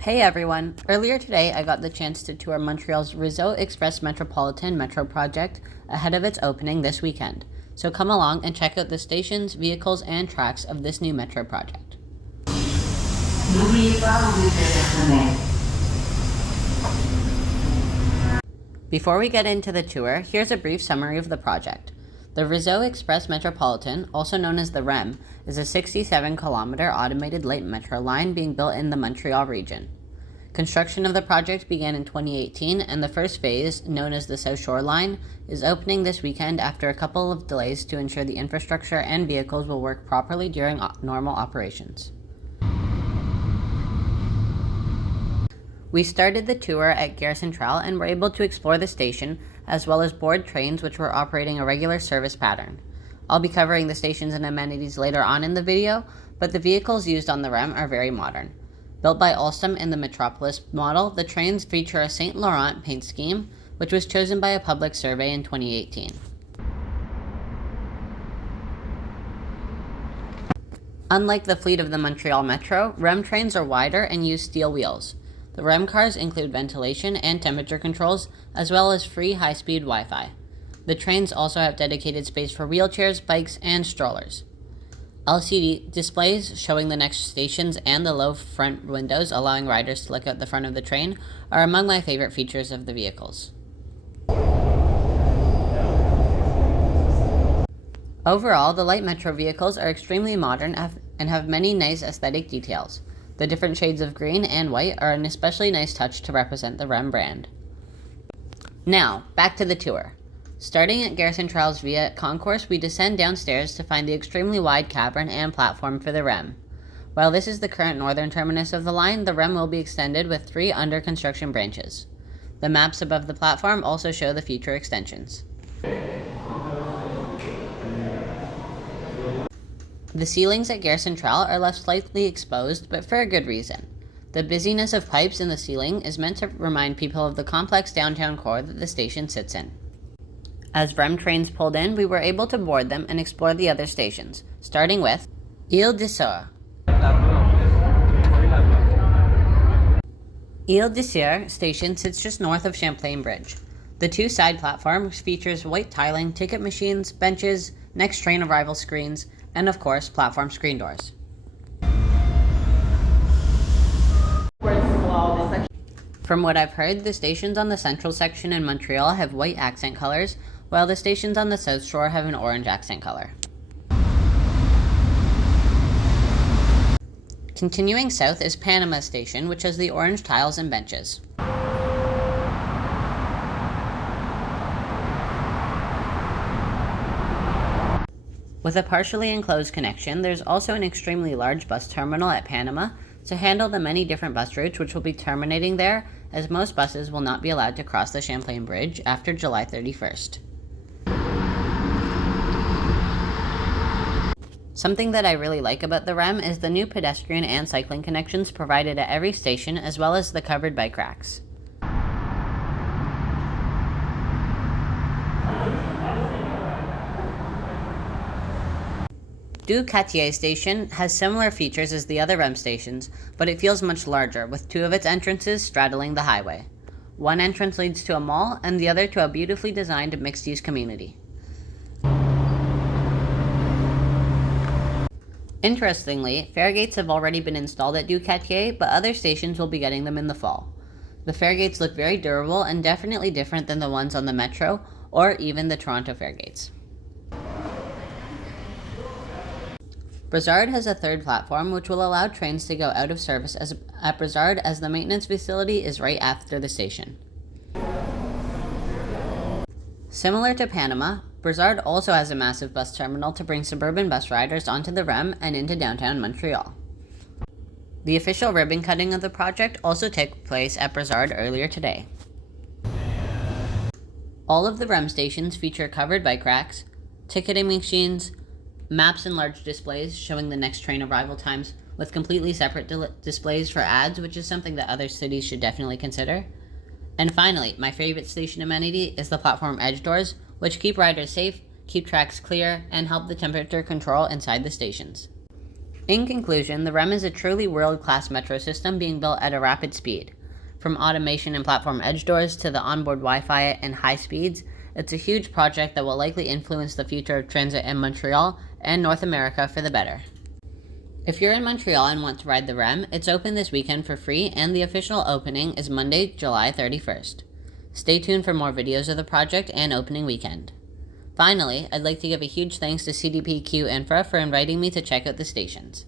Hey everyone! Earlier today, I got the chance to tour Montreal's Réseau Express Metropolitan Metro project ahead of its opening this weekend. So come along and check out the stations, vehicles, and tracks of this new metro project. Before we get into the tour, here's a brief summary of the project. The Réseau Express Metropolitan, also known as the REM, is a 67-kilometer automated light metro line being built in the Montreal region. Construction of the project began in 2018, and the first phase, known as the South Shore Line, is opening this weekend after a couple of delays to ensure the infrastructure and vehicles will work properly during normal operations. We started the tour at Gare Centrale and were able to explore the station, as well as board trains which were operating a regular service pattern. I'll be covering the stations and amenities later on in the video, but the vehicles used on the REM are very modern. Built by Alstom in the Metropolis model, the trains feature a Saint Laurent paint scheme, which was chosen by a public survey in 2018. Unlike the fleet of the Montreal Metro, REM trains are wider and use steel wheels. The REM cars include ventilation and temperature controls, as well as free high-speed Wi-Fi. The trains also have dedicated space for wheelchairs, bikes, and strollers. LCD displays showing the next stations and the low front windows allowing riders to look out the front of the train are among my favorite features of the vehicles. Overall, the light metro vehicles are extremely modern and have many nice aesthetic details. The different shades of green and white are an especially nice touch to represent the REM brand. Now, back to the tour. Starting at Gare Centrale's Via Concourse, we descend downstairs to find the extremely wide cavern and platform for the REM. While this is the current northern terminus of the line, the REM will be extended with 3 under-construction branches. The maps above the platform also show the future extensions. The ceilings at Gare Centrale are left slightly exposed, but for a good reason. The busyness of pipes in the ceiling is meant to remind people of the complex downtown core that the station sits in. As REM trains pulled in, we were able to board them and explore the other stations, starting with Ile de Sœur. Ile de Sœur station sits just north of Champlain Bridge. The 2 side platforms features white tiling, ticket machines, benches, next train arrival screens, and of course, platform screen doors. From what I've heard, the stations on the central section in Montreal have white accent colors, while the stations on the South Shore have an orange accent color. Continuing south is Panama Station, which has the orange tiles and benches. With a partially enclosed connection, there's also an extremely large bus terminal at Panama to handle the many different bus routes which will be terminating there, as most buses will not be allowed to cross the Champlain Bridge after July 31st. Something that I really like about the REM is the new pedestrian and cycling connections provided at every station, as well as the covered bike racks. Quartier station has similar features as the other REM stations, but it feels much larger, with 2 of its entrances straddling the highway. One entrance leads to a mall, and the other to a beautifully designed mixed-use community. Interestingly, fare gates have already been installed at Quartier, but other stations will be getting them in the fall. The fare gates look very durable and definitely different than the ones on the Metro, or even the Toronto fare gates. Brossard has a 3rd platform which will allow trains to go out of service at Brossard, as the maintenance facility is right after the station. Similar to Panama, Brossard also has a massive bus terminal to bring suburban bus riders onto the REM and into downtown Montreal. The official ribbon cutting of the project also took place at Brossard earlier today. All of the REM stations feature covered bike racks, ticketing machines, maps and large displays showing the next train arrival times, with completely separate displays for ads, which is something that other cities should definitely consider. And finally, my favorite station amenity is the platform edge doors, which keep riders safe, keep tracks clear, and help the temperature control inside the stations. In conclusion, the REM is a truly world-class metro system being built at a rapid speed. From automation and platform edge doors to the onboard Wi-Fi and high speeds, it's a huge project that will likely influence the future of transit in Montreal and North America for the better. If you're in Montreal and want to ride the REM, it's open this weekend for free, and the official opening is Monday, July 31st. Stay tuned for more videos of the project and opening weekend. Finally, I'd like to give a huge thanks to CDPQ Infra for inviting me to check out the stations.